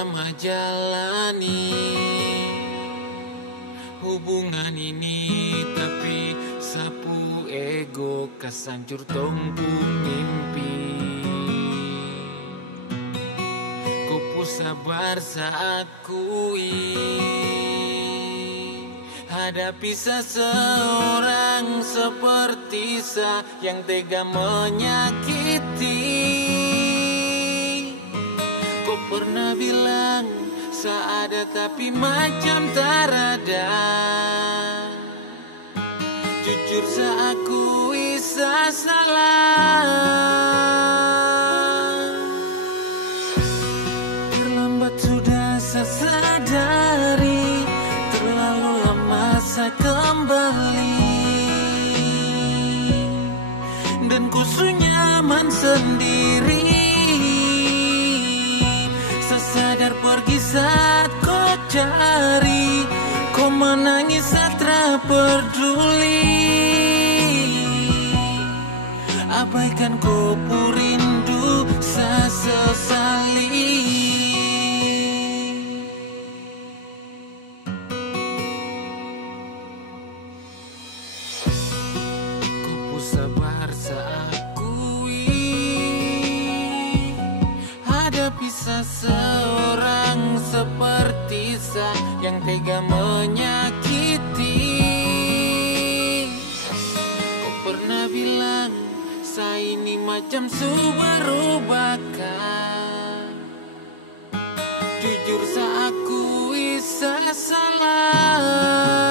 lama jalani hubungan ini, tapi sapu ego kesancur tongku mimpi. Kau sabar saat kui hadapi seseorang seperti yang tega menyakiti. Kau pernah bilang seada tapi macam tak ada. Jujur saya akui saya salah. Terlambat sudah saya sadari, terlalu lama saya kembali, dan ku nyaman sendiri. Saya sadar pergi saat kau cari, kau menangis saat tak peduli. Abaikan kau rindu saya sesali. Sabar saya akui hadapi seseorang seperti yang tega menyakiti. Kau pernah bilang saya ini macam berubahkan. Jujur saya akui saya salah.